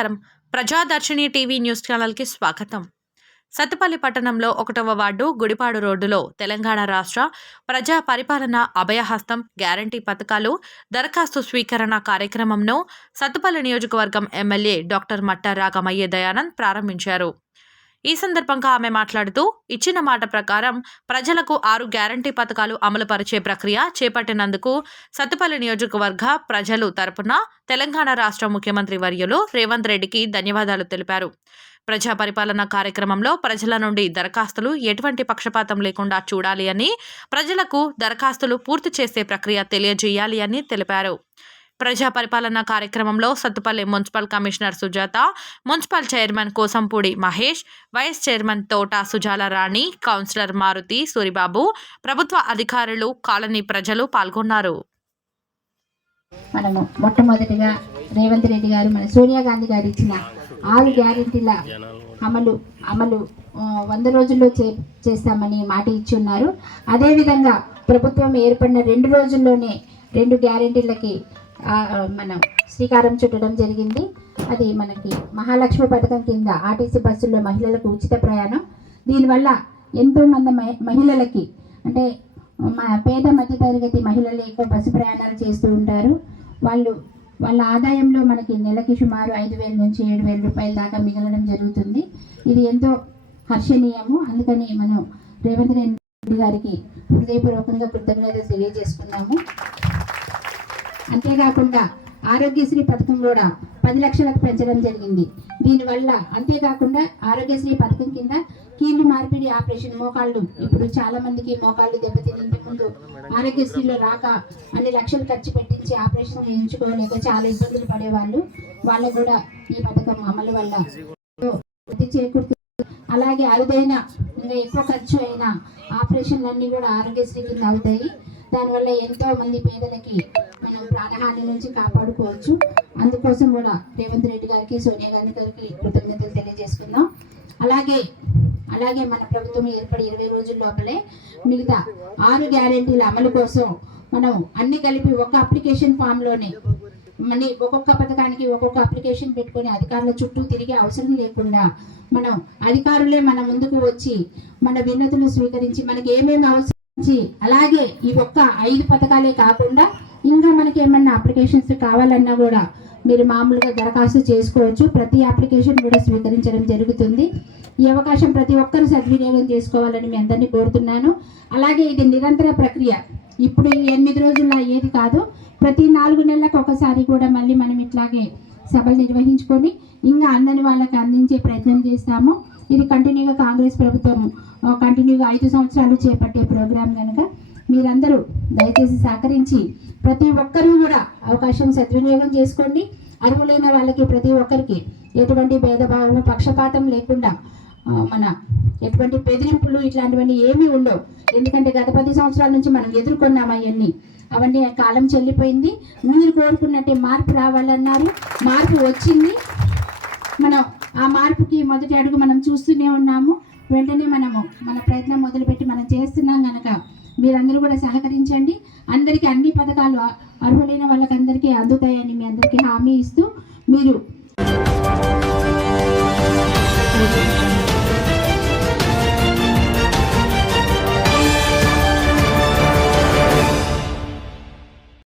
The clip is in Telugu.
నమస్కారం. ప్రజాదర్శిని టీవీ న్యూస్ ఛానల్కి స్వాగతం. సత్తుపల్లి పట్టణంలో ఒకటవ వార్డు గుడిపాడు రోడ్డులో తెలంగాణ రాష్ట్ర ప్రజా పరిపాలన అభయహస్తం గ్యారంటీ పథకాలు దరఖాస్తు స్వీకరణ కార్యక్రమంను సత్తుపల్లి నియోజకవర్గం ఎమ్మెల్యే డాక్టర్ మట్టా రాగమయ్య దయానంద్ ప్రారంభించారు. ఈ సందర్భంగా ఆమె మాట్లాడుతూ ఇచ్చిన మాట ప్రకారం ప్రజలకు ఆరు గ్యారంటీ పథకాలు అమలుపరిచే ప్రక్రియ చేపట్టినందుకు సత్తుపల్లి నియోజకవర్గ ప్రజలు తరపున తెలంగాణ రాష్ట్ర ముఖ్యమంత్రి వర్యులు రేవంత్ రెడ్డికి ధన్యవాదాలు తెలిపారు. ప్రజా పరిపాలన కార్యక్రమంలో ప్రజల నుండి దరఖాస్తులు ఎటువంటి పక్షపాతం లేకుండా చూడాలి అని ప్రజలకు దరఖాస్తులు పూర్తి చేసే ప్రక్రియ తెలియజేయాలి అని తెలిపారు. ప్రజా పరిపాలన కార్యక్రమంలో Sathupalli municipal commissioner Sujatha municipal chairman Kosampudi Mahesh vice chairman Thota Sujala Rani councillor Maruti Suribabu ప్రభుత్వ అధికారులు కాలనీ ప్రజలు పాల్గొన్నారు. మనము మొట్టమొదటిగా రేవంత్ రెడ్డి గారు మన సోనియా గాంధీ గారు ఇచ్చిన ఆరు గ్యారెంటీల అమలు అమలు వంద రోజుల్లో చే చేస్తామని మాట ఇచ్చి ఉన్నారు. అదేవిధంగా ప్రభుత్వం ఏర్పడిన రెండు రోజుల్లోనే రెండు గ్యారెంటీలకి మనం శ్రీకారం చుట్టడం జరిగింది. అది మనకి మహాలక్ష్మి పథకం కింద ఆర్టీసీ బస్సుల్లో మహిళలకు ఉచిత ప్రయాణం. దీనివల్ల ఎంతోమంది మహి- మహిళలకి అంటే మా పేద మధ్యతరగతి మహిళలు ఎక్కువ బస్సు ప్రయాణాలు చేస్తూ ఉంటారు. వాళ్ళు వాళ్ళ ఆదాయంలో మనకి నెలకి సుమారు ఐదు వేల నుంచి ఏడు వేల రూపాయల దాకా మిగలడం జరుగుతుంది. ఇది ఎంతో హర్షణీయము. అందుకని మనం రేవంత్ రెడ్డి గారికి హృదయపూర్వకంగా కృతజ్ఞతలు తెలియజేసుకున్నాము అంతేకాకుండా ఆరోగ్యశ్రీ పథకం కూడా పది లక్షలకు పెంచడం జరిగింది. దీనివల్ల అంతేకాకుండా ఆరోగ్యశ్రీ పథకం కింద కీళ్ళు మార్పిడి ఆపరేషన్ మోకాళ్ళు. ఇప్పుడు చాలా మందికి మోకాళ్ళు దెబ్బతిని ముందు ఆరోగ్యశ్రీలో రాక అన్ని లక్షలు ఖర్చు పెట్టించి ఆపరేషన్ చేయించుకోలేక చాలా ఇబ్బందులు పడేవాళ్ళు. వాళ్ళు కూడా ఈ పథకం అమలు వల్ల వృద్ధి చేకూరుతుంది. అలాగే అరుదైన ఇంకా ఎక్కువ ఖర్చు అయిన ఆపరేషన్లన్నీ కూడా ఆరోగ్యశ్రీ కింద అవుతాయి. దానివల్ల ఎంతో మంది పేదలకి మనం ప్రాణహాని నుంచి కాపాడుకోవచ్చు. అందుకోసం కూడా రేవంత్ రెడ్డి గారికి సోనియా గాంధీ గారికి కృతజ్ఞతలు తెలియజేసుకుందాం. అలాగే అలాగే మన ప్రభుత్వం ఏర్పడి ఇరవై రోజుల లోపలే మిగతా ఆరు గ్యారెంటీల అమలు కోసం మనం అన్ని కలిపి ఒక అప్లికేషన్ ఫామ్లోనే మనీ ఒక్కొక్క పథకానికి ఒక్కొక్క అప్లికేషన్ పెట్టుకొని అధికారుల చుట్టూ తిరిగే అవసరం లేకుండా మనం అధికారులే మన ముందుకు వచ్చి మన విన్నతులు స్వీకరించి మనకి ఏమేమి అవసరం అలాగే ఈ ఒక్క ఐదు పథకాలే కాకుండా ఇంకా మనకి ఏమన్నా అప్లికేషన్స్ కావాలన్నా కూడా మీరు మామూలుగా దరఖాస్తు చేసుకోవచ్చు. ప్రతి అప్లికేషన్ కూడా స్వీకరించడం జరుగుతుంది. ఈ అవకాశం ప్రతి ఒక్కరూ సద్వినియోగం చేసుకోవాలని మీ అందరినీ కోరుతున్నాను. అలాగే ఇది నిరంతర ప్రక్రియ. ఇప్పుడు ఈ ఎనిమిది రోజుల్లో ఏది కాదు ప్రతి నాలుగు నెలలకు ఒకసారి కూడా మళ్ళీ మనం ఇట్లాగే సభలు నిర్వహించుకొని ఇంకా అందని వాళ్ళకి అందించే ప్రయత్నం చేస్తాము. ఇది కంటిన్యూగా కాంగ్రెస్ ప్రభుత్వం కంటిన్యూగా ఐదు సంవత్సరాలు చేపట్టే ప్రోగ్రాం కనుక మీరందరూ దయచేసి సహకరించి ప్రతి ఒక్కరూ కూడా అవకాశం సద్వినియోగం చేసుకోండి. అర్హులైన వాళ్ళకి ప్రతి ఒక్కరికి ఎటువంటి భేదభావం పక్షపాతం లేకుండా మన ఎటువంటి బెదిరింపులు ఇట్లాంటివన్నీ ఏమీ ఉండవు. ఎందుకంటే గత పది సంవత్సరాల నుంచి మనం ఎదుర్కొన్నాం అవన్నీ. అవన్నీ కాలం చెల్లిపోయింది. మీరు కోరుకున్నట్టే మార్పు రావాలన్నారు. మార్పు వచ్చింది. మనం ఆ మార్పుకి మొదటి అడుగు మనం చూస్తూనే ఉన్నాము. వెంటనే మనము మన ప్రయత్నం మొదలుపెట్టి మనం చేస్తున్నాం కనుక మీరందరూ కూడా సహకరించండి. అందరికీ అన్ని పథకాలు అర్హులైన వాళ్ళకందరికీ అందుతాయని మీ అందరికీ హామీ ఇస్తూ మీరు